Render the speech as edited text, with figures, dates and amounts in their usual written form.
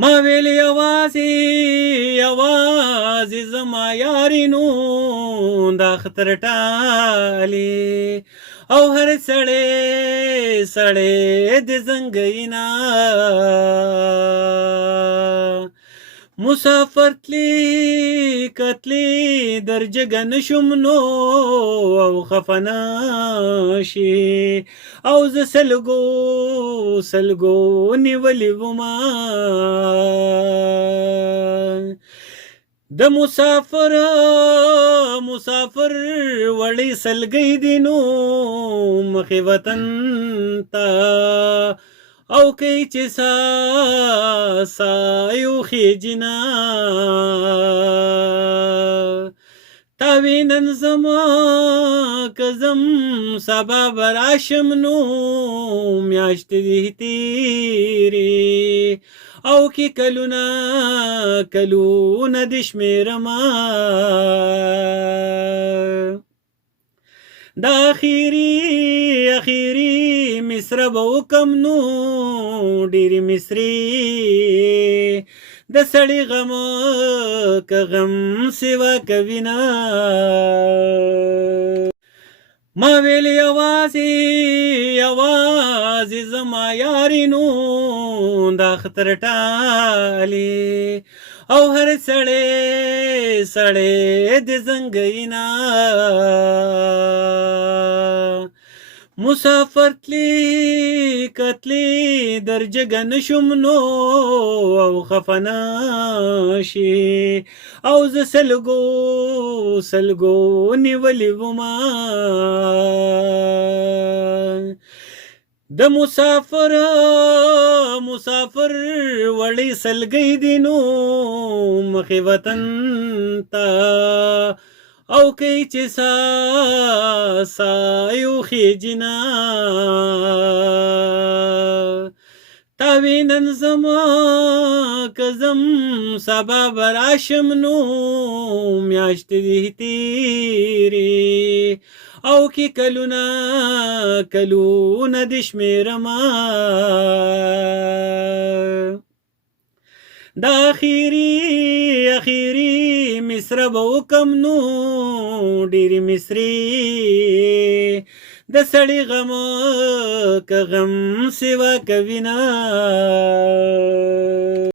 ما ویل یوازې یوازې زما یارینو دا اختر ټالې او هر سړی سړی د زنګینا مسافر تلی کتلی در جګه نشم نو او خفه نشي او زه سلګو نیولې وما د مسافر وړي سلګۍ دي نو مخې وطن ته او کوي چې سا یو خېجنا تا وینن زما که زم سبا براشم نو میاشت دې تیرې او کی کلونه د شمیرما دا اخیری مصر به وکم نو ډېرې مصري د سړي غم که غم سوا کوینه ما ویل یوازې زما یارینو دا اختر ټالې او هر سړی د زنګینا مسافر تلی کتلی در جګه نشم نو او خفه نشي او زه سلګو نیولې وما د مسافر وړي سلګۍ دي نو مخې وطن ته او کوي چې سا یو خېجنا تا وینن زما که زم سبا براشم نو میاشت دې تیرې او کی کلونه د شمیرما دا اخیری مصر به وکم نو ډېرې مصري د سړي غم که غم سوا کوینه